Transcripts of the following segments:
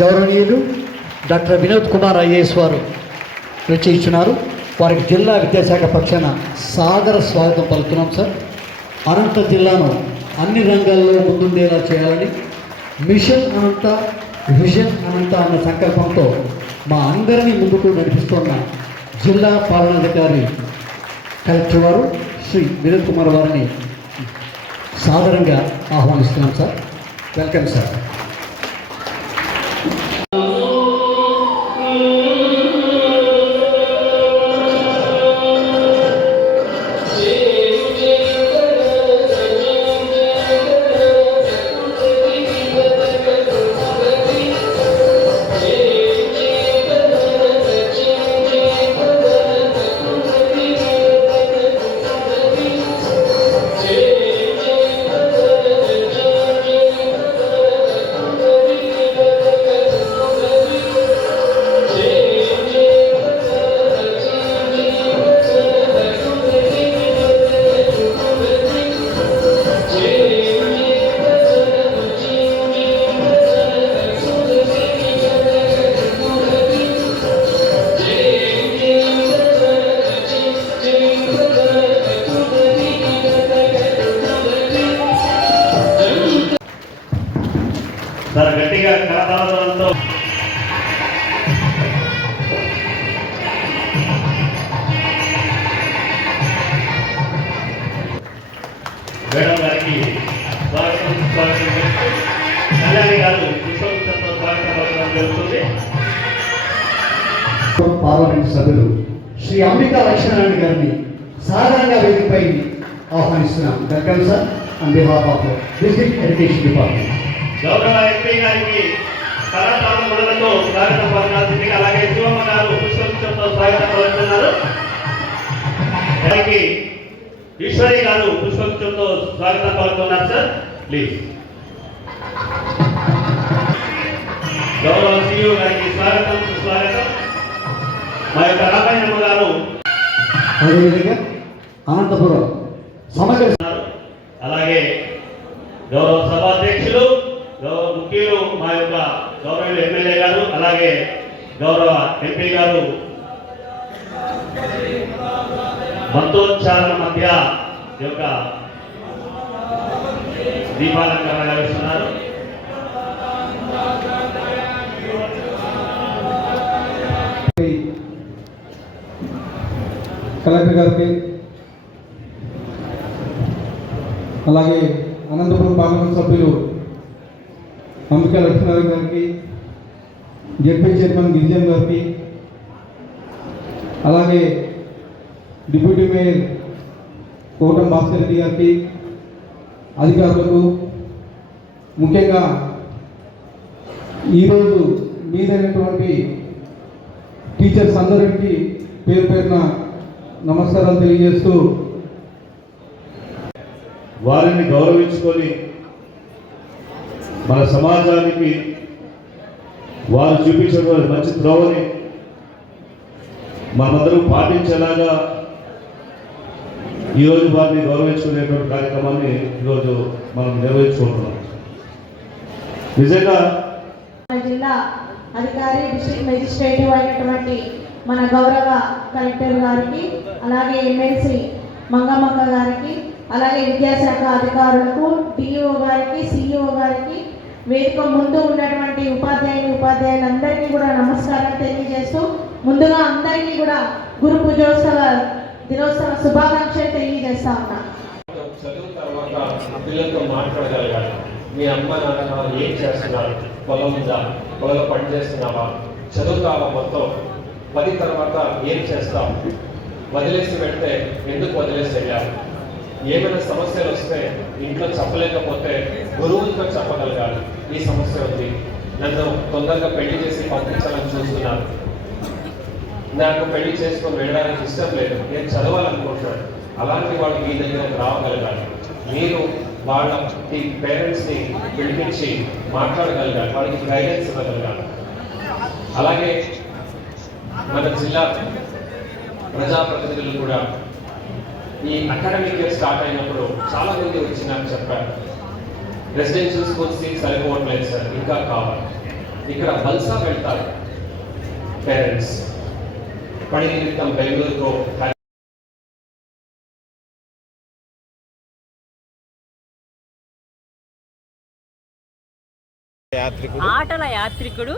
గౌరవనీయులు doctor Vinod Kumar IAS వారు నిశ్చయించున్నారు. వారికి జిల్లా విద్యాశాఖ పక్షాన సాదర స్వాగతం పలుకుతున్నాం సార్. అనంత జిల్లాను అన్ని రంగాల్లో ముందుండేలా చేయాలని మిషన్ అనంత విజన్ అనంత అన్న సంకల్పంతో మా అందరినీ ముందుకు నడిపిస్తున్న జిల్లా పాలనాధికారి కలెక్టర్ వారు శ్రీ వినోద్ కుమార్ వారిని సాదరంగా ఆహ్వానిస్తున్నాం సార్. Welcome sir. సార్ గట్టిగా కరతాళంతో మేడం గారికి స్వాగతం చేస్తూ కళ్యాణి గారు విశ్వవిద్యాలయంతో స్వాగతం జరుగుతుంది. పార్లమెంట్ సభ్యులు శ్రీ అంబికా లక్ష్మణారాయణ గారిని సాధారణంగా వేదికపై ఆహ్వానిస్తున్నాం. Welcome sir on behalf of district education department. గౌరవ ఎంపీ గారికి కళాశాల మొదలతో స్వాగతం పలకాల్సింది. అలాగే శివమ్మ గారు పుష్పగుచ్చంతో స్వాగతం పలుకుతున్నారు. అలాగే ఈశ్వరి గారు పుష్పగుచ్చంతో స్వాగతం పలుకుతున్నారు. Sir please. గౌరవ సిఇఓ గారికి స్వాగతం సుస్వాగతం. మా యొక్క రామాయణమ్మ గారు అదేవిధంగా అనంతపురం సమగ్ర అలాగే గౌరవ సభాధ్యక్షులు గౌరవ ముఖ్యులు మా యొక్క గౌరవ ఎమ్మెల్యే గారు అలాగే గౌరవ ఎంపీ గారు మంత్రోచ్చారణ మధ్య యొక్క దీపాలంకరణ గావిస్తున్నారు. కలెక్టర్ గారికి అలాగే అనంతపురం పార్లమెంట్ సభ్యులు అంబికా లక్ష్మణారాయణ గారికి, జెడ్పీ చైర్మన్ గిరిజన్ గారికి, అలాగే డిప్యూటీ మేయర్ కోటం భాస్కర్ రెడ్డి గారికి, అధికారులకు, ముఖ్యంగా ఈరోజు మీదైనటువంటి టీచర్స్ అందరికీ పేరు పేరున నమస్కారాలు తెలియజేస్తూ వారిని గౌరవించుకొని మన సమాజానికి వారు చూపించినటువంటి మంచి త్రోవని మనమందరూ పాటించేలాగా ఈరోజు వారిని గౌరవించుకునేటువంటి కార్యక్రమాన్ని ఈరోజు మనం నిర్వహించుకుంటున్నాం. నిజంగా జిల్లా అధికారి డిస్ట్రిక్ట్ మెజిస్ట్రేటివ్ అయినటువంటి మన గౌరవ కలెక్టర్ గారికి, అలాగే ఎమ్మెల్సీ మంగమ్మక్క గారికి, అలాగే విద్యాశాఖ అధికారులకు, డిఈఓ గారికి, సిఇఓ గారికి, వేదిక ముందు ఉన్నటువంటి ఉపాధ్యాయులందరికీ కూడా నమస్కారం తెలియజేస్తూ, ముందుగా అందరికీ కూడా గురు పూజోత్సవ దినోత్సవ శుభాకాంక్షలు తెలియజేస్తా ఉన్నా. చదువు తర్వాత పిల్లలతో మాట్లాడగలగాలి. మీ అమ్మ నాన్న ఏం చేస్తున్నారు, పొలం ఉందా, పొలంలో పని చేస్తున్నావా, చదువుతావా, మొత్తం 10 తర్వాత ఏం చేస్తావు, వదిలేసి పెడితే ఎందుకు వదిలేసి వెళ్ళావు, ఏమైనా సమస్యలు వస్తే ఇంట్లో చెప్పలేకపోతే గురువులతో చెప్పగలగాలి. ఈ సమస్య ఉంది, నన్ను తొందరగా పెళ్లి చేసి పంపించాలని చూస్తున్నాను, నాకు పెళ్లి చేసుకొని వెళ్ళడానికి ఇష్టం లేదు, నేను చదవాలనుకుంటున్నాను, అలాంటి వాళ్ళు మీ దగ్గరకు రావగలగాలి. మీరు వాళ్ళ పేరెంట్స్ని పిలిపించి మాట్లాడగలగాలి, వాళ్ళకి గైడెన్స్ ఇవ్వగలగాలి. అలాగే మన జిల్లా ప్రజాప్రతినిధులు కూడా ఈ అకాడమిక్ ఇయర్ స్టార్ట్ అయినప్పుడు చాలా మంది వచ్చి నాకు చెప్పారు, రెసిడెన్షియల్ స్కూల్ సీట్ సరిపోవట్లేదు సార్, ఇంకా కావాలి. ఇక్కడ వలస వెళ్తారు పేరెంట్స్ పని నిమిత్తం బెంగళూరుకు. ఆటల యాత్రికుడు,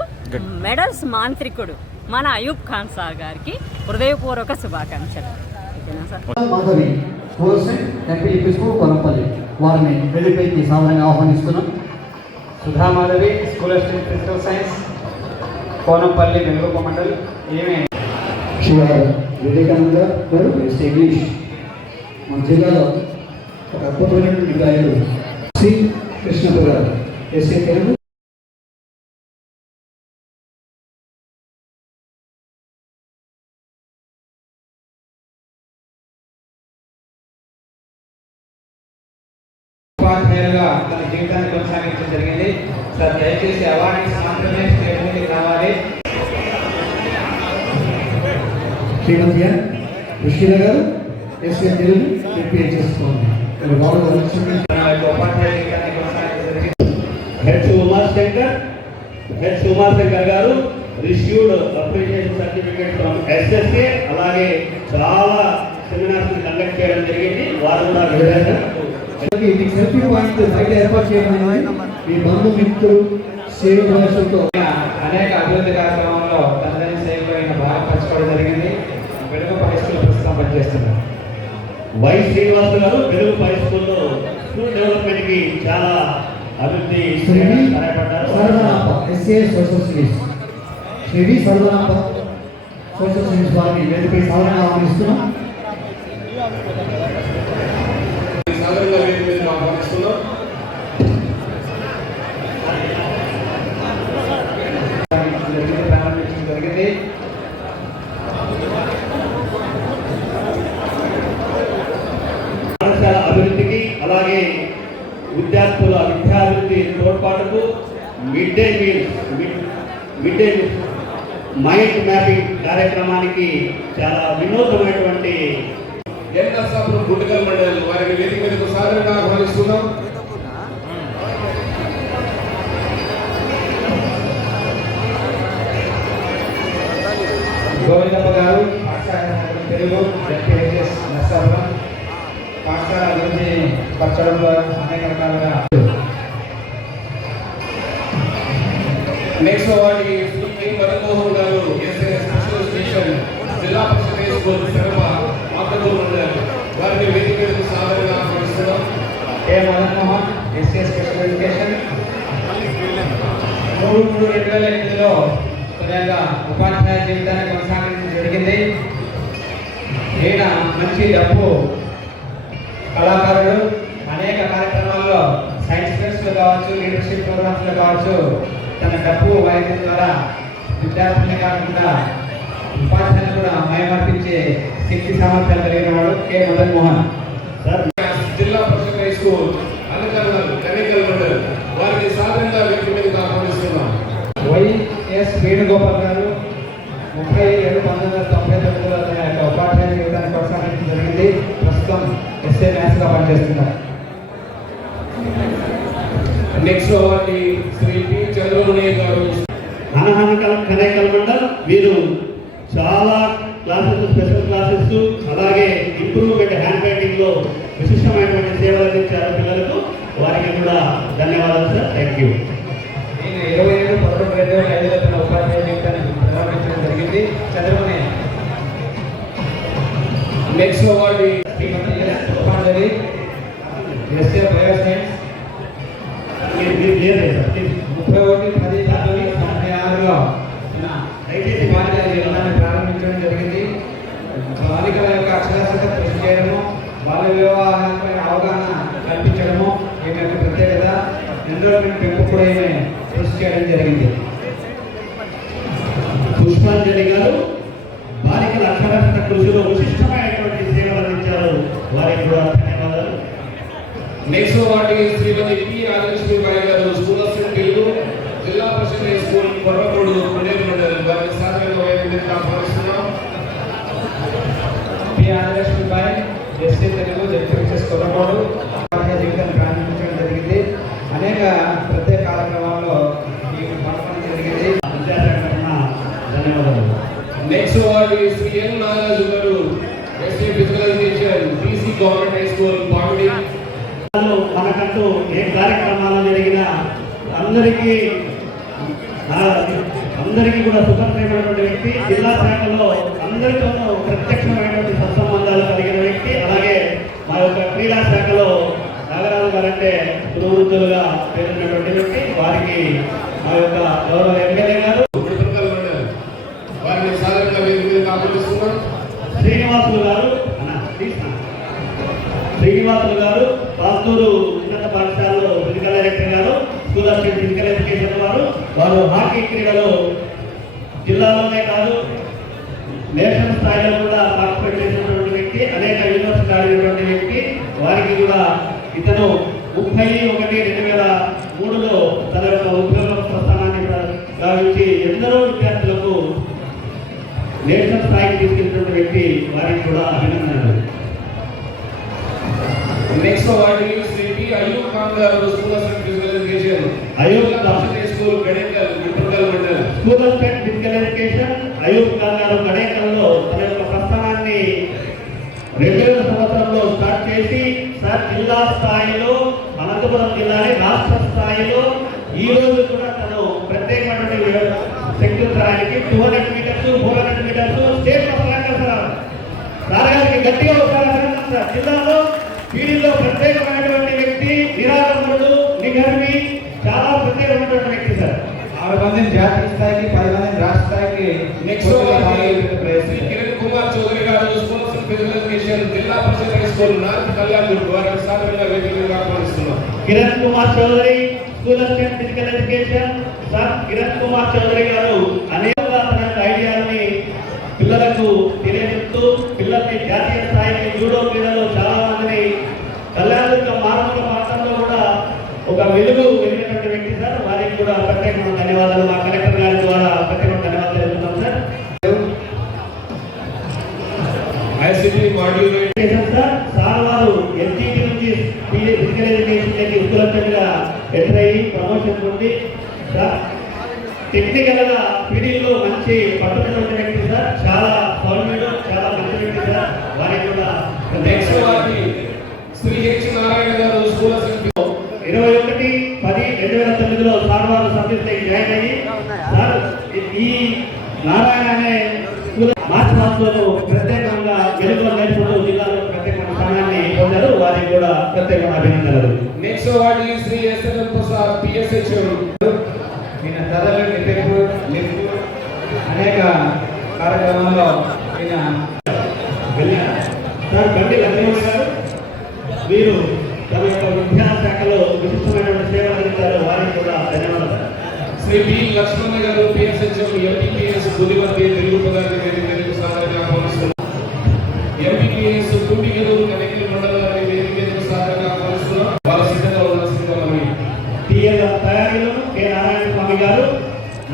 మెడల్స్ మాంత్రికుడు మన అయూబ్ ఖాన్ సార్ గారికి హృదయపూర్వక శుభాకాంక్షలు. ఓకేనా sir? Madhavi schools MPP school Konapalli వారిని వెళ్లిపైకి సాధారణంగా ఆహ్వానిస్తున్నాం. Sudhamadhavi school of physical science Konampalli Veluguppa mandal. ఈమె వివేకానంద గారు ఎస్ఏ ఇంగ్లీష్. మన జిల్లాలో ఒక అద్భుతమైనటువంటి గాయకుడు సి కృష్ణప్ప గారు ఎస్ఏ తెలుగు. ఉపాధ్యాయులుగా తన జీవితాన్ని కొనసాగించడం జరిగింది. సార్ దయచేసి అవార్డ్స్ మాత్రమే స్టేట్మెంట్కి రావాలి. శ్రీమతి రుషిల గారు ఎస్ఏ తెలుగు ఎంపీ చేసుకోండి. ఉపాధ్యాయ జీవితాన్ని కొనసాగించడం జరిగింది. హెచ్ ఉమాశంకర్ గారు received appreciation certificate from SSA. అలాగే చాలా సెమినార్స్ కండక్ట్ చేయడం జరిగింది. వారు కూడా సెల్ఫీ పాయింట్ బయట ఏర్పాటు చేయడం మీ బంధుమిత్రులు సేవ భాషలతో అనేక అభివృద్ధి కార్యక్రమంలో తనదైన శైలిలో ఆయన బాగా పంచుకోవడం జరిగింది. వెలుగు హై స్కూల్ ప్రస్తుతం పనిచేస్తున్నారు. వై శ్రీనివాస్ గారు తెలుగు హై స్కూల్లో స్కూల్ డెవలప్మెంట్ కి చాలా అభివృద్ధి సహాయపడ్డారు. SA social service Shri Sarvanamba social service వారిని వేదికపై సాధారణంగా ఆహ్వానిస్తున్నాం. ప్రారంభించడం జరిగింది. పాఠశాల అభివృద్ధికి అలాగే విద్యార్థుల విద్యాభివృద్ధి తోడ్పాటుకు mid day meals mind mapping కార్యక్రమానికి చాలా వినూతమైనటువంటి నర్సాపురం గుంటకల్ మండలి వారిని వేదిక మీదకు సాధారణంగా ఆహ్వానిస్తున్నాం. గోవిందప్ప గారు పాఠశాల తెలుగు ఎంపీహెచ్ఎస్ నర్సాపురం పాఠశాల అభివృద్ధి పరచడంలో అనేక రకాలుగా. నెక్స్ట్ అవార్డు శ్రీ మదన్మోహన్ గారు ఎస్ఐ స్పెషల్ స్టేషన్ జిల్లా పరిషత్ హై స్కూల్ శరభ మాతృ మండలి వారిని వేదిక మీదకు సాధారణంగా ఆహ్వానిస్తున్నాం. ఏ మదన్మోహన్ ఎస్ఏ స్పెషల్ ఎడ్యుకేషన్ 3/3/2008లో తన ఉపాధ్యాయ జీవితాన్ని కొనసాగించడం జరిగింది. ఈయన మంచి డబ్బు కళాకారుడు. అనేక కార్యక్రమాల్లో సైన్స్ ఫెస్ట్లో కావచ్చు, లీడర్షిప్ ప్రోగ్రామ్స్లో కావచ్చు తన డబ్బు వాయిద్యం ద్వారా విద్యార్థులనే కాకుండా ఉపాధ్యాయులు కూడా మయమర్పించే శక్తి సామర్థ్యాలు కలిగిన వాడు కె మదన్ మోహన్. జిల్లా పరిషత్ హై స్కూల్ కనేకల్ మండలి వారిని సాధారణంగా వేదిక మీదకు ఆహ్వానిస్తున్నాం. వైఎస్ వేణుగోపాల్ గారు 37/1999లో తన యొక్క ఉపాధ్యాయ జీవితాన్ని కొనసాగించడం జరిగింది. ప్రస్తుతం ఎస్ఏ మ్యాథ్స్గా పనిచేస్తున్నారు. Next award Shri P Chandramuni గారు కనేకల్ మండల్. వీరు చాలా క్లాసెస్, స్పెషల్ క్లాసెస్, అలాగే ఇంప్రూవ్మెంట్ హ్యాండ్ రైటింగ్ లో విశిష్టమైనటువంటి సేవలు అందించారు పిల్లలకు. వారికి కూడా ధన్యవాదాలు సార్. Thank you. నేను 27/11/2005లో తన ఉపాధ్యాయ జీవితాన్ని ప్రారంభించడం జరిగింది. చంద్రముని. నెక్స్ట్ అవార్డు శ్రీమతి ఎస్ రూపాంజలి ఎస్ఏ బయోసైన్స్ 31/10/1996లో దయచేసి ఉపాధ్యాయ జీవితాన్ని ప్రారంభించడం జరిగింది. బాలికల యొక్క అక్షరాస్యత కృషి చేయడము, బాల్య వివాహాలపై అవగాహన కల్పించడము ఈమె యొక్క ప్రత్యేకత. ఎన్రోల్మెంట్ పెంపు కూడా ఈమె కృషి చేయడం జరిగింది. పుష్పాంజలి గారు బాలికల అక్షరాస్యత కృషిలో విశిష్టమైనటువంటి సేవలు అందించారు. వారికి కూడా ధన్యవాదాలు. Next award Shrimati P Rajalakshmibai గారు school of Telugu Zilla Parishad high school Korrakodu Konderu మండలి వారిని సాధారణంగా వేదిక మీదకు ఆహ్వానిస్తున్నాం. P Rajalakshmibai SA Telugu ZPHS Korrakodu ఉపాధ్యాయ జీవితాన్ని ప్రారంభించడం జరిగింది. అనేక ప్రత్యేక కార్యక్రమాల్లో ఈ పాల్గొనడం జరిగింది. గారు SA physical education BC government high school Pamidi. మనకంటూ ఏ కార్యక్రమాలు జరిగినా అందరికీ కూడా సుపరిచితమైనటువంటి వ్యక్తి, జిల్లా శాఖలో అందరితోనూ ప్రత్యక్షమైనటువంటి సత్సంబంధాలు కలిగిన వ్యక్తి. అలాగే మా యొక్క క్రీడా శాఖలో నాగరాజు గారంటే పురోవృద్ధులుగా పేరున్నటువంటి వ్యక్తి. వారికి మా యొక్క గౌరవ ఎమ్మెల్యే గారు వారిని సాధారణంగా వేదికగా ఆహ్వానిస్తున్నాం. శ్రీనివాసులు గారు పాస్తూరు ఉన్నత పాఠశాలలో ఫిజికల్ డైరెక్టర్ గారు, స్కూల్ ఆఫ్ ఫిజికల్ ఎడ్యుకేషన్ వారు హాకీ క్రీడలో జిల్లాలోనే కాదు నేషనల్ స్థాయిలో కూడా పార్టిసిపేట్ చేసినటువంటి వ్యక్తి, అనేక యూనివర్సిటీ ఆడినటువంటి వ్యక్తి. వారికి కూడా ఇతను 31/2003లో తన యొక్క ఉద్యోగ ప్రస్థానాన్ని గావించి ఎందరో విద్యార్థులకు నేషనల్ స్థాయికి తీసుకెళ్తున్న వ్యక్తి. వారికి కూడా అభినందనలు. Next award Shri P Ayub Khan గారు, school of physical education Ayub school Gadekal Guntur మండలం. School of physical education Ayub Khan గారు గడేకల్లో తన యొక్క ప్రస్థానాన్ని 2000 సంవత్సరంలో స్టార్ట్ చేసి సార్ జిల్లా స్థాయిలో, అనంతపురం జిల్లాని రాష్ట్ర స్థాయిలో ఈ రోజు కూడా తను ప్రత్యేకమైనటువంటి శక్తి స్థాయికి 200 మీటర్స్ 400 మీటర్స్ స్టేట్ సార్ గారికి గట్టిగా సార్ జిల్లాలో వీడిలో ప్రత్యేకమైనటువంటి వ్యక్తి, నిరాడంబరుడు, నిగర్వి, చాలా ప్రత్యేకమైనటువంటి వ్యక్తి సార్. 6 మందిని జాతీయ స్థాయికి, 10 మందిని రాష్ట్ర స్థాయికి. నెక్స్ట్ శ్రీ కిరణ్ కుమార్ చౌదరి గారు, school of physical education Zilla Parishad high school north Kalyan. వారిని సాధారణంగా వేదికగా ఆహ్వానిస్తున్నాం. Kiran Kumar Chowdary, school of physical education. Sir Kiran Kumar Chowdary గారు అనేక ఐడియాలని పిల్లలకు తెలియజెప్తూ పిల్లల్ని జాతీయ స్థాయికి జూడో క్రీడలో చాలా మందిని కళ్యాణ మానవ ప్రాంతంలో కూడా ఒక వెలిగినటువంటి వ్యక్తి సార్. వారికి కూడా ప్రత్యేకమైన ధన్యవాదాలు మా కలెక్టర్ గారి ద్వారా ప్రత్యేకమైన ధన్యవాదాలు తెలుపుతున్నాం సార్. ఐసిటి మాడ్యూల్ సార్ వారు ఎన్టీటీ నుంచి ఫిజికల్ ఎడ్యుకేషన్ ఉత్తరంగా ఎంటర్ అయ్యి ప్రమోషన్ ఉంది సార్. టెక్నికల్ గా పీడీలో మంచి పట్టుకున్నటువంటి వ్యక్తి సార్, చాలా సౌమ్యుడు, చాలా మంచి వ్యక్తి సార్. వారికి కూడా నెక్స్ట్ వారి శ్రీ హెచ్ నారాయణ గారు, స్కూల్ ఆఫ్ 21/10/2009లో సార్ వారు సర్వీస్ జాయిన్ అయ్యి సార్ ఈ నారాయణ అనే స్కూల్ మార్చి మాసంలో ప్రత్యేకంగా వెలుగులో నేర్చుకుంటూ జిల్లాలో ప్రత్యేకమైన స్థానాన్ని పొందారు. వారికి కూడా ప్రత్యేకమైన అభినందనలు. నెక్స్ట్ వారి శ్రీ ఎస్ఎన్ ప్రసాద్ పిఎస్హెచ్. ఈయన ధరలు నిపెక్కు అనేక కార్యక్రమాల్లో సార్ బండి లక్ష్మణ్ గారు, వీరు తమ యొక్క విద్యాశాఖలో విశిష్టమైనటువంటి సేవలు అందించారు. వారికి కూడా ధన్యవాదాలు. శ్రీ బి లక్ష్మణ్ గారు, పిఎస్హెచ్ ఎంపీపీఎస్ గుడివర్తి తెలుగు పదార్థ వేదికకు సాధారణంగా ఆహ్వానిస్తున్నారు. ఎంపీపీఎస్ కుండిగూరు కనెక్టివ్ మండలాన్ని వేదికకు సాధారణంగా ఆహ్వానిస్తున్నారు. వారు సిద్ధంగా ఉండాల్సిందని టీఎల్ తయారీలను కె నారాయణ స్వామి గారు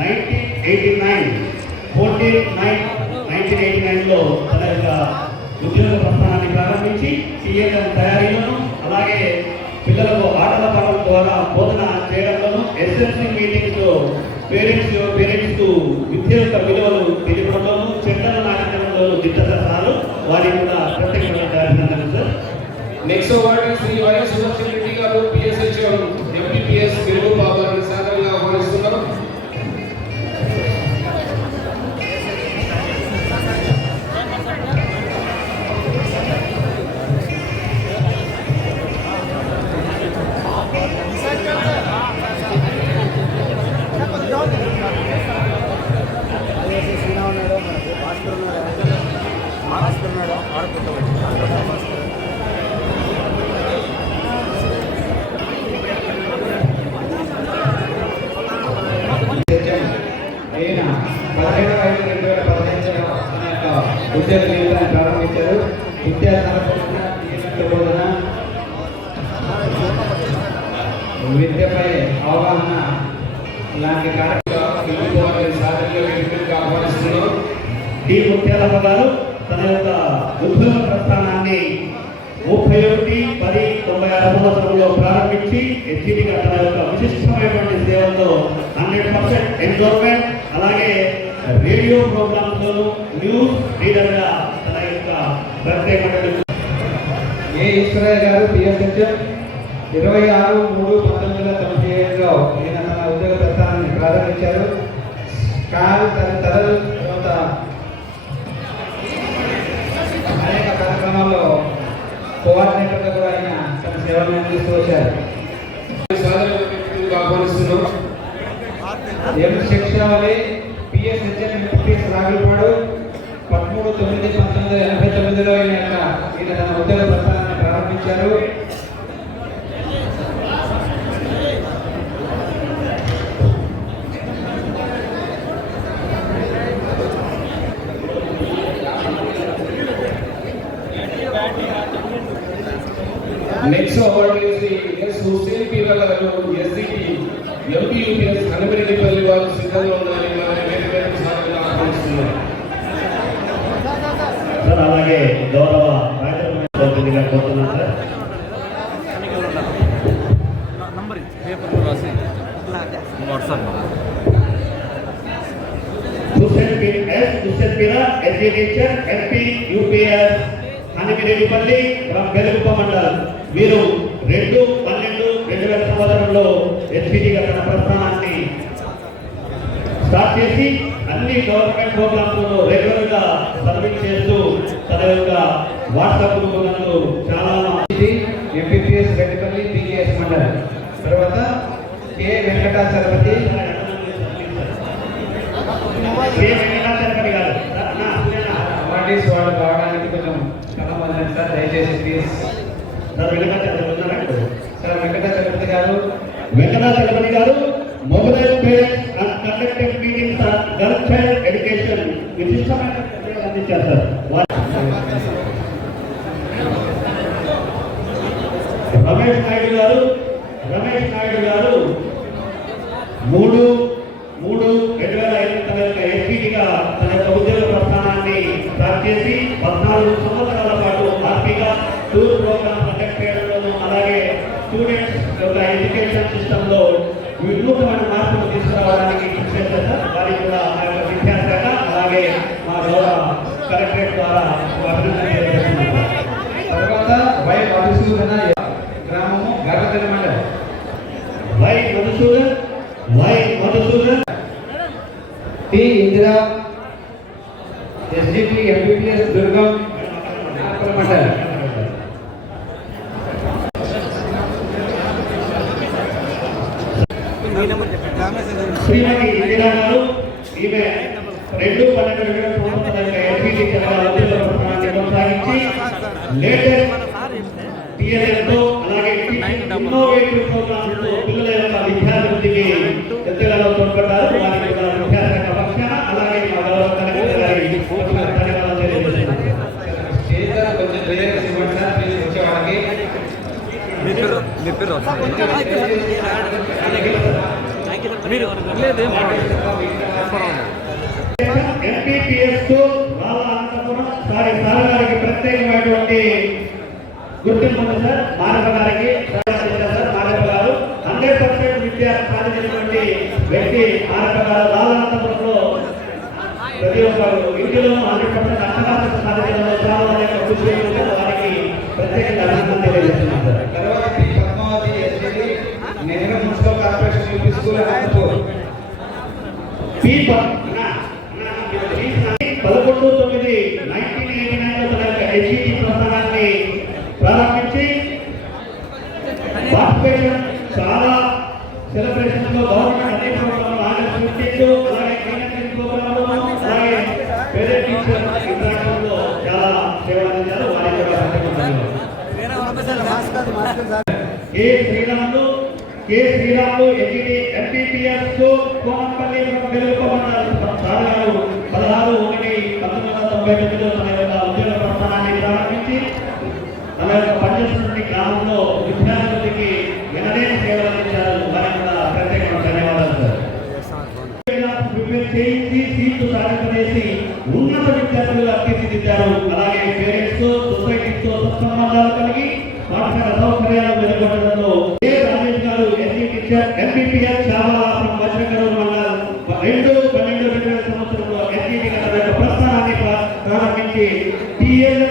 1989లో తన యొక్క ఉద్యోగ ప్రస్థానాన్ని ప్రారంభించి టీఎల్ తయారీలను అలాగే పిల్లలకు ఆటల పాటల ద్వారా బోధన చేయడంలోను, ఎస్ఎంసీ మీటింగ్స్ లో పేరెంట్స్ విద్య యొక్క విలువలు తెలియడంలోను, చెట్లను నాటించడంలోను దిట్టదర్శనాలు. వారికి కూడా ప్రత్యేకమైన అభినందనలు sir. Next award Shri YS Sudarshan Reddy గారు, పిఎస్హెచ్ ఎంపీపీఎస్ తెలుగు బాబాని సాధారణంగా ఆహ్వానిస్తున్నారు. ఆయన 17/5/2015 తన యొక్క ఉద్యోగ జీవితాన్ని ప్రారంభించారు. విద్యా బోధన, విద్యపై అవగాహన లాంటి కార్యక్రమాలు సాధారణంగా ఆహ్వానిస్తున్నారు. డి ముత్యాలమ్మ గారు తన యొక్క ఉద్యోగ ప్రస్థానాన్ని 31/10/96 సంవత్సరంలో ప్రారంభించి హెచ్ఈడిగా తన యొక్క విశిష్టమైనటువంటి సేవలతో 100% ఎన్రోల్మెంట్ అలాగే రేడియో ప్రోగ్రామ్స్లోను న్యూస్ రీడర్గా తన ప్రత్యేకమైన ఏ ఈశ్వరయ్య గారు పిఎస్హెచ్ఎం 26/3/1995లో ఈయన తన ఉద్యోగ ప్రస్థానాన్ని ప్రారంభించారు. తర్వాత అనేక కార్యక్రమాల్లో కోఆర్డినేటర్గా కూడా ఆయన తన సేవలను అందిస్తూ వచ్చారు. ఆహ్వానిస్తున్నాం. M Shikshavali PSHM MPPS Ragulapadu 13/9/1989లో ఈయన తన ఉద్యోగ ప్రస్థానాన్ని ప్రారంభించారు. Next award Shri S Hussain Peera గారు ఎస్డిపి ఎంపీయూపీఎస్ కనబరిపల్లి వారు సిద్ధంగా ఉండాలి. వారిని వేరే వేరే సార్లు ఆహ్వానిస్తున్నారు. సార్ అలాగే గౌరవ రాజ్యాంగ కోరుతున్నాను sir. Hussain Peera education MP UPS Hanimireddipalli Beluguppa మండలం. వీరు 2/12/2000 సంవత్సరంలో ఎస్పీటీగా తన ప్రస్థానాన్ని స్టార్ట్ చేసి అన్ని గవర్నమెంట్ ప్రోగ్రామ్స్ రెగ్యులర్ గా సర్వీస్ చేస్తూ తన యొక్క వాట్సాప్ గ్రూపులను చాలా ఎంపీపీఎస్ రెడ్డిపల్లి పీకేఎస్ మండలం. తర్వాత కె వెంకటాచలపతి గారు అవార్డీస్ వాళ్ళు కావడానికి కొంచెం కలమని సార్, దయచేసి ప్లీజ్. సార్ వెంకటాచలపతి గారు mobile parents and conducted meetings on girl child education విశిష్టమైన సేవలు అందించారు సార్. రమేష్ నాయుడు గారు 3/3/2005 తన యొక్క ఎస్పీగా తన యొక్క ఉద్యోగ ప్రస్థానాన్ని స్టార్ట్ చేసి 14 సంవత్సరాల పాటు ఆర్పీగా టూర్ ప్రోగ్రామ్ కండక్ట్ చేయడంలోనూ అలాగే స్టూడెంట్స్ యొక్క ఎడ్యుకేషన్ సిస్టంలో వినూత్నమైన మార్పులు తీసుకురావడానికి కృషి చేశారు సార్. వారికి కూడా ఆ యొక్క విద్యాశాఖ అలాగే మా గౌరవ కలెక్టరేట్ ద్వారా అభినందన తెలియజేస్తున్నాం. తర్వాత వై మధుసూదన గ్రామము గర్భజన మండలం. Y Madhusudan T Indira SDP MPPS Durgam Nagpur మండలం. శ్రీమతి ఇందిరా గారు ఈమె 2/12/2000 ఎస్పీటీ కొనసాగించి లేటెస్ట్ టీఎల్ఎంతో అలాగే ఇన్నోవేటివ్ ప్రోగ్రామ్స్ పిల్లల యొక్క విద్యాభివృద్ధికి ఎంతగానో తోడ్పడ్డారు. వారికి కూడా విద్యాశాఖ పక్షాన అలాగే మా గౌరవ కలెక్టర్ గారి ధన్యవాదాలు తెలియజేస్తున్నాను. కొంచెం క్లియర్గా ఇవ్వండి సార్, ప్లీజ్ వచ్చే వాళ్ళకి. ఎంపీపీఎస్ వాళ్ళ అనంతపురం సార్ గారికి ప్రత్యేకమైనటువంటి గుర్తింపు ఉంది సార్. మానవ గారికి మానవ గారు 100% విద్య సాధించినటువంటి వ్యక్తి మానవ గారు. రాళ్ళనంతపురంలో ప్రతి ఒక్కరు ఇంటిలో 100% అక్షరాస్యత సాధించడంలో చాలా యొక్క కృషి చేస్తున్నారు. వారికి ప్రత్యేకంగా అభినందన తెలియజేస్తున్నారు సార్. తర్వాత T Padmavathi SDP Nehru municipal corporation UP school Anantapur. 11/9/1989 తన యొక్క ఎస్ఈటీ ప్రస్థానాన్ని ప్రారంభించి పార్టిసిపేషన్ చాలా సెలబ్రేషన్ లో గవర్నమెంట్ అన్ని ప్రోగ్రాంలు ఆగస్ట్ 15 అలాగే క్లీనింగ్ ప్రోగ్రాంలు అలాగే పేరెంట్ టీచర్ ఇంటరాక్షన్ లో చాలా సేవలు అందించారు. వారికి కూడా K Sriramulu SET MPPS Konampalli వెలుగుపమన్నారు. 16/1/1999లో తన యొక్క ఉద్యోగ ప్రస్థానాన్ని ప్రారంభించి తన యొక్క పనిచేస్తున్న గ్రామంలో విద్యార్థులకి వినలేని సేవలు అందించారు. వారికి కూడా ప్రత్యేకమైన ధన్యవాదాలు సార్. చేయించి సీట్లు సాధింపజేసి ఉన్నత విద్యార్థులుగా తీర్చిదిద్దారు. అలాగే పేరెంట్స్ సొసైటీతో సత్సంబంధాలు కలిగి పాఠశాల సౌకర్యాలు మెరుగుపడడంలో రాజేష్ గారు ఎస్సీ టీచర్ ఎంపీపీఎస్ చావాపురం వజ్రకరూరు మండలం 2/12/2000 సంవత్సరంలో ఎస్సీటీ ప్రస్థానాన్ని ప్రారంభించి టీఎల్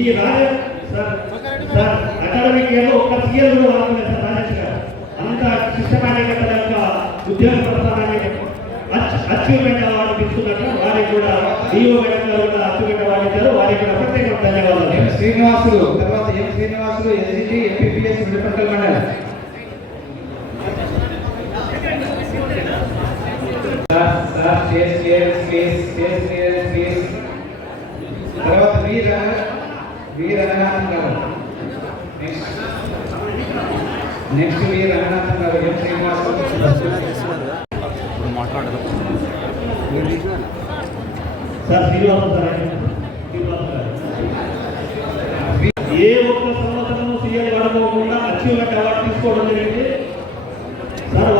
ఈ సార్ అకాడమిక్ ఇయర్లో ఒక సీఎల్ కూడా రావట్లేదు సార్ రాజేష్ గారు. అంత సిస్టమేటిక్ యొక్క ఉద్యోగ ప్రస్థానాన్ని అచీవ్మెంట్ అవార్డు తీసుకున్నట్టు వారికి కూడా డిఓ మేడం గారు కూడా అచీవ్మెంట్ అవార్డు ఇచ్చారు. వారికి కూడా ప్రత్యేక ధన్యవాదాలు. శ్రీనివాసులు తర్వాత శ్రీనివాసులు ఎస్జిటి ఎంపీపీఎస్ విడపట్టల మండలం. తర్వాత వి రంగనాథన్ గారు. నెక్స్ట్ వి రంగనాథన్ గారు. ఎం శ్రీనివాసులు సార్ శ్రీనివాసం సార్ ఏ ఒక్క సంవత్సరం సీఎం పడుకోకుండా అచీవ్మెంట్ అవార్డు తీసుకోవడం జరిగింది సార్.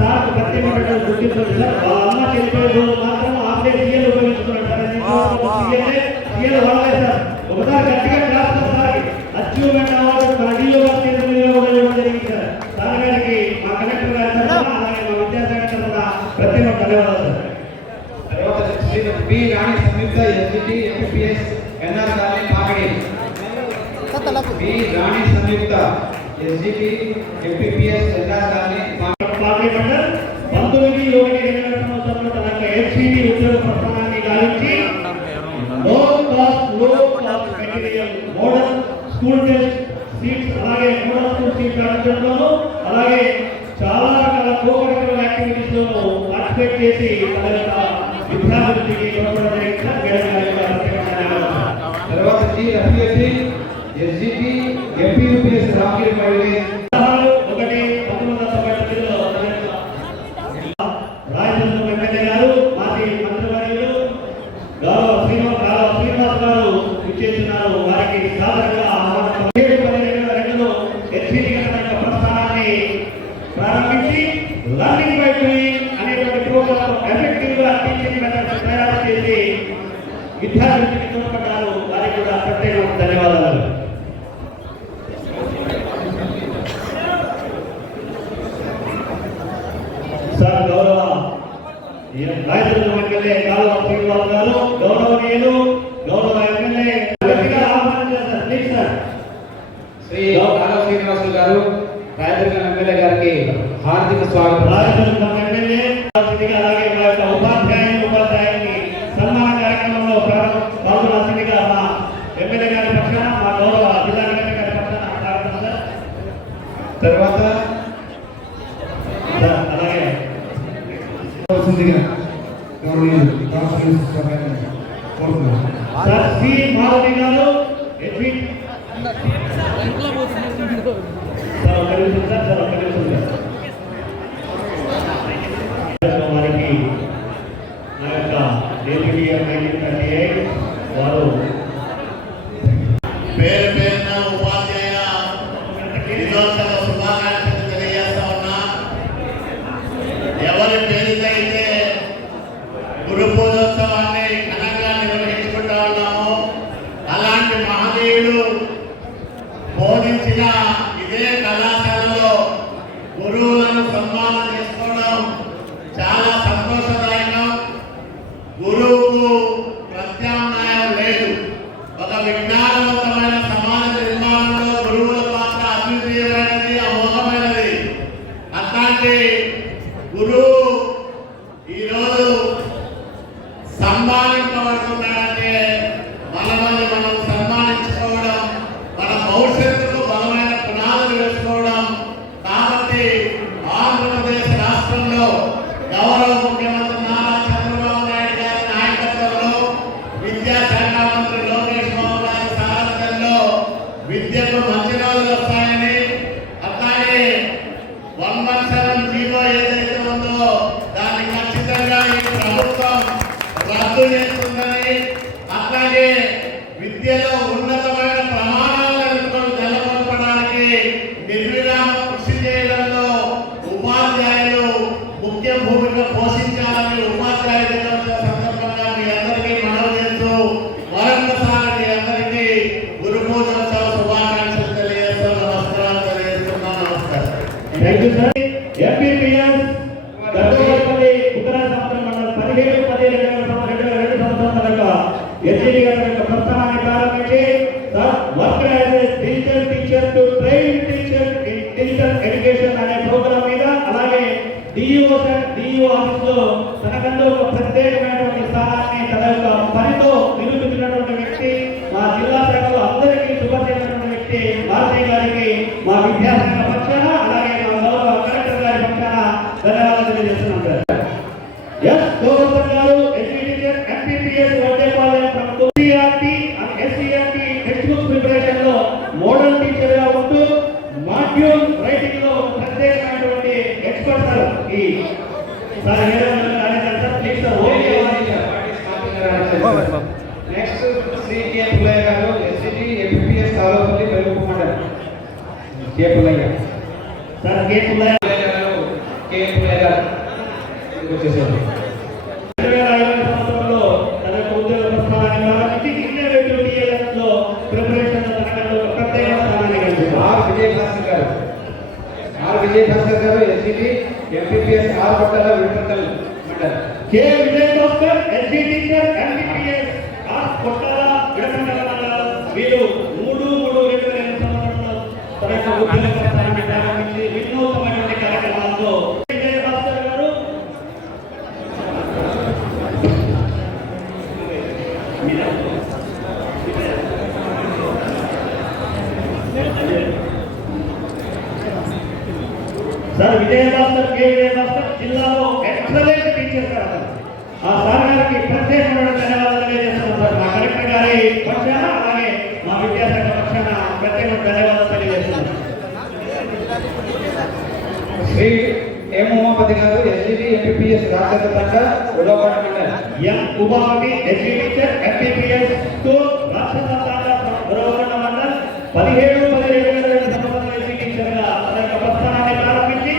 సార్ ప్రత్యేకమైన గుర్తింపు సార్. వాళ్ళ అమ్మ చనిపోయే రోజు మాత్రం ఆపే సీఎల్ ఉపయోగించుకున్నాడు సార్. సీఎల్ వాళ్ళే సార్. ఒకసారి గట్టిగా క్లాస్ సార్ అచీవ్మెంట్ అవార్డు మన డిఓ కూడా ఇవ్వడం జరిగింది సార్. సార్ గారికి మా కలెక్టర్ గారి తరఫున అలాగే మా విద్యాశాఖ తరఫున ప్రత్యేక ధన్యవాదాలు సార్. తర్వాత Shri P Rani Samyuktha SGT MPPS NR colony Pakadi. P Rani Samyuktha SGT MPPS NR colony పార్టీ మండల్ 19/1/2020 సంవత్సరంలో తన హెచ్సిడి ఉద్యోగ ప్రస్థానాన్ని గావించి low cost material model school test seats అలాగే మోడల్ స్కూల్ సీట్స్ అందించడంలోనూ అలాగే చాలా రకాల కోకరికులర్ యాక్టివిటీస్ లోనూ పార్టిసిపేట్ చేసి తన యొక్క విద్యాభివృద్ధికి తర్వాత జి రఫీయతి ఎస్జిటి ఎంపీపీఎస్ రామగిరి మైలే. ఒకటి 1999లో రాయచూరు ఎమ్మెల్యే గారు మాజీ మంత్రివర్యులు గౌరవ శ్రీనివాస్ గారు ఇచ్చేస్తున్నారు. వారికి సాధారణంగా 2002లో ఎస్జిటి ప్రస్థానాన్ని ప్రారంభించి లర్నింగ్ బై డూయింగ్ అనేటువంటి ప్రోగ్రామ్ ఎఫెక్టివ్ గా టీచింగ్ మెథడ్స్ తయారు చేసి విద్యార్థులకి తోడ్పడ్డారు. వారికి కూడా ప్రత్యేక ధన్యవాదాలు. సార్ గౌరవ రాయచూరు ఎమ్మెల్యే కాలువ శ్రీనివాస్ గారు గౌరవనీయులు గౌరవ ఎమ్మెల్యే గట్టిగా ఆహ్వానించారు సార్. Please sir. శ్రీ కాలువ శ్రీనివాసులు గారు రాయదుర్గం ఎమ్మెల్యే గారికి హార్దిక స్వాగతం. రాయదుర్గం ఎమ్మెల్యే అలాగే మా యొక్క ఉపాధ్యాయుని సన్మాన కార్యక్రమంలో పాల్గొనాల్సిందిగా మా ఎమ్మెల్యే గారి పక్షాన మా గౌరవ జిల్లా కలెక్టర్ గారి పక్షాన స్వాగతం సార్. తర్వాత అలాగే సార్ శ్రీ మాధవి గారు వారికి నా యొక్క డెప్యూటీఎం 1938 వారు పేరు పేరున ఉపాధ్యాయ దినోత్సవ శుభాకాంక్షలు తెలియజేస్తా ఉన్నా. ఎవరి పేరుకైతే గురు పూజోత్సవాన్ని ఘనంగా నిర్వహించుకుంటా ఉన్నామో అలాంటి మహనీయుడు బోధించిన ఇదే కళాశాలలో గురువులను సన్మానం చేసుకోవడం చాలా సంతోషదాయకం. గురువుకు ప్రత్యామ్నాయం లేదు. ఒక విజ్ఞానవంతమైన సమాజ నిర్మాణంలో గురువుల పాత్ర అద్వితీయమైనది, అమోఘమైనది. అట్లాంటి గురువు ఈరోజు సన్మానించబడుతున్నాడంటే మనల్ని మనం సన్మానించుకోవడం, మన భవిష్యత్తుకు బలమైన పునాదులు వేసుకోవడం. కాబట్టి ఆంధ్రప్రదేశ్ రాష్ట్రంలో గౌరవ ముఖ్యమంత్రి నారా చంద్రబాబు నాయుడు గారి నాయకత్వంలో విద్యాశాఖ మంత్రి లోకేష్ బాబు గారి సారథ్యంలో విద్యకు మంచి రోజులు వస్తాయని, అట్లాగే 117 జీవో ఏదైతే ఉందో దాన్ని ఖచ్చితంగా ఈ ప్రభుత్వం రద్దు చేస్తుందని, అట్లాగే విద్యలో ఉన్నతమైన ప్రమాణాలను నెలకొల్పడానికి నిర్విరామ కృషి చేయడంలో ఉపాధ్యాయులు ముఖ్య భూమిక పోషించాలని ఉపాధ్యాయ దినోత్సవ సందర్భంగా మీ అందరికీ మనవి చేస్తూ మరొకసారి మీ అందరికీ గురు పూజోత్సవ శుభాకాంక్షలు తెలియజేస్తూ నమస్కారాలు తెలియజేస్తున్నాను. నమస్కారం. Thank you sir. ఎంపీపీఎస్ గద్దవరపల్లి ఉత్తర సంవత్సరం మండలం 17-10-2022 సంవత్సరాల ఎస్జిటి గారి యొక్క ప్రస్థానాన్ని ప్రారంభించి కే పుల్లయ్య సార్ కే పుల్లయ్య కే పుల్లయ్య గారు వచ్చేసారు. 2020 సంవత్సరంలో తన యొక్క ఉద్యోగ ప్రస్థానాన్ని ప్రారంభించి ఇన్నోవేటివ్ టీఎల్ఎస్ లో ప్రిపరేషన్ తనకంటూ ఒక ప్రత్యేక స్థానాన్ని కలిగించారు. ఆర్ విజయభాస్కర్ గారు SGT MPPS R Pattala Vidathal mandal. K Vijayabhaskar SG teacher MPPS R Kottala Vidathal mandal. వీరు 3/3/2008 సంవత్సరంలో తన యొక్క ఉద్యోగ ప్రస్థానాన్ని ప్రారంభించి వినూత్నమైనటువంటి కార్యక్రమాలతో విజయభాస్కర్ గారు సార్ విజయభాస్కర్ కే విజయభాస్కర్ జిల్లాలో ఎక్సలెంట్ టీచర్ సార్ అతను. ఆ సార్ గారికి ప్రత్యేకమైన ధన్యవాదాలు తెలియజేస్తున్నాం సార్. మా కలెక్టర్ గారి పక్షాన అలాగే మా విద్యాశాఖ పక్షాన ప్రత్యేకమైన ధన్యవాదాలు తెలియజేస్తున్నాం. శ్రీ ఎం ఉమాపతి గారు ఎస్జిటి ఎంపీపీఎస్ రాష్ట్ర తండ ఉడవకొండ మండల్. ఎం ఉమాపతి ఎస్జి టీచర్ ఎంపీపీఎస్ తో రాష్ట్ర తండ ఉడవకొండ మండల్ 17/10/2002 సంవత్సరంలో ఎస్జి టీచర్గా తన యొక్క ప్రస్థానాన్ని ప్రారంభించి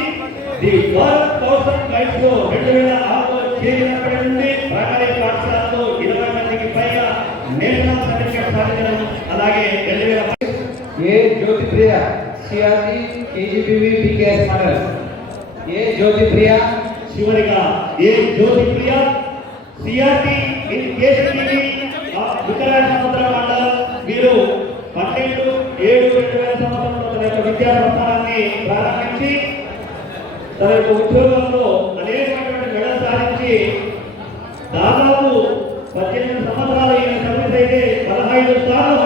ది భారత్ కౌన్సిల్ గైడ్స్ లో 2006లో చేరినప్పటి నుండి ప్రైమరీ పాఠశాలలో 20 మందికి పైగా నేషనల్ సర్టిఫికేట్ సాధించడం, అలాగే 2000 ఏ జ్యోతిప్రియ సిఆర్జి కేజీబీవీ పీకేఎస్ మండల్. ఏ జ్యోతిప్రియ చివరిగా ఏ జ్యోతిప్రియ సిఆర్టీ కేసీబీ ఉత్తరాయణ సముద్ర మండలం. వీరు 12/7/2000 సంవత్సరంలో తన యొక్క విద్యా ప్రస్థానాన్ని ప్రారంభించి తన యొక్క ఉద్యోగంలో అనేకమైనటువంటి మెడల్ సాధించి దాదాపు 18 సంవత్సరాలు ఈయన సర్వీస్ అయితే 15 సార్లు